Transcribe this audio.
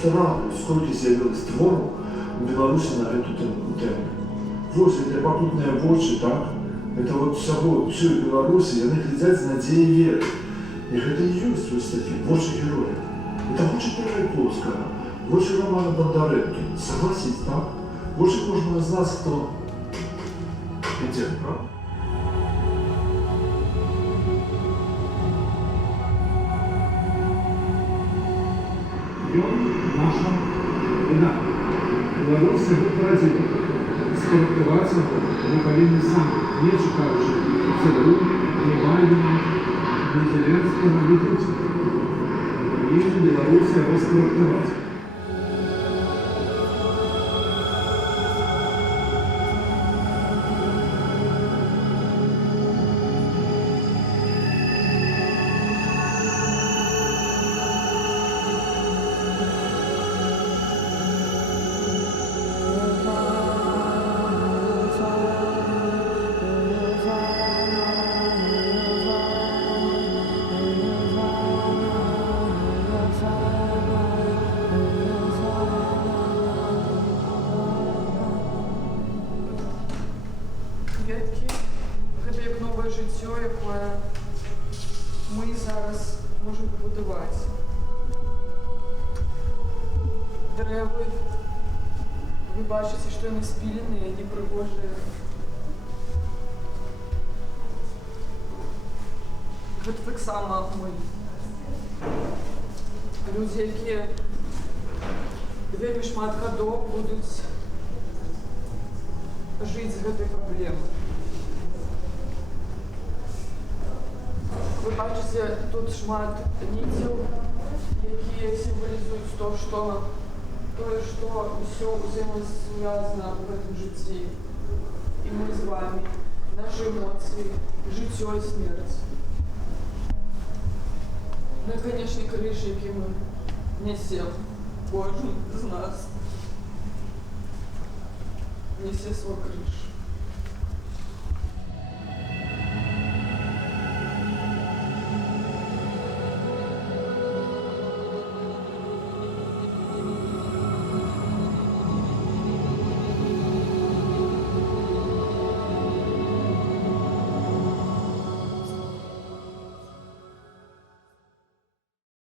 просто радуюсь, сколько з'явилось твору в Беларуси на эту тему. Вот это попутные вочи, так? Это вот всю Беларуси, они глядят с надеей и верой. И это и есть вот такие вочи героя. Это вочи Троекуровского, вочи Романа Бондаренки. Согласитесь, так? Вочи кожного из нас, кто идет, правда? Наша вина. Беларуси виправділи. Скоректувати його ми повинні самі, не чекаючи ЦРУ, ні Байдена, ні Зеленського, ні Путіна. Повинні Білорусі його скоректувати. Кветкі гэта як новае жыццё, якое мы зараз можам пабудаваць. Дрэвы, вы бачыце, што яны спіленыя, непрыгожыя. Гэта таксама мы. Людзі, якія вельмі шмат гадоў будуць жыць з гэтай праблемай. Вы бачыце, тут шмат ніцяў, якія сімвалізуюць тое, што ўсё ўзаемазвязана ў гэтым жыцці. І мы з вамі, нашы эмоцыі, жыццё і смерць. Ну і, канечне, крыж, які мы нясем, кожны з нас. Несе свой крыж.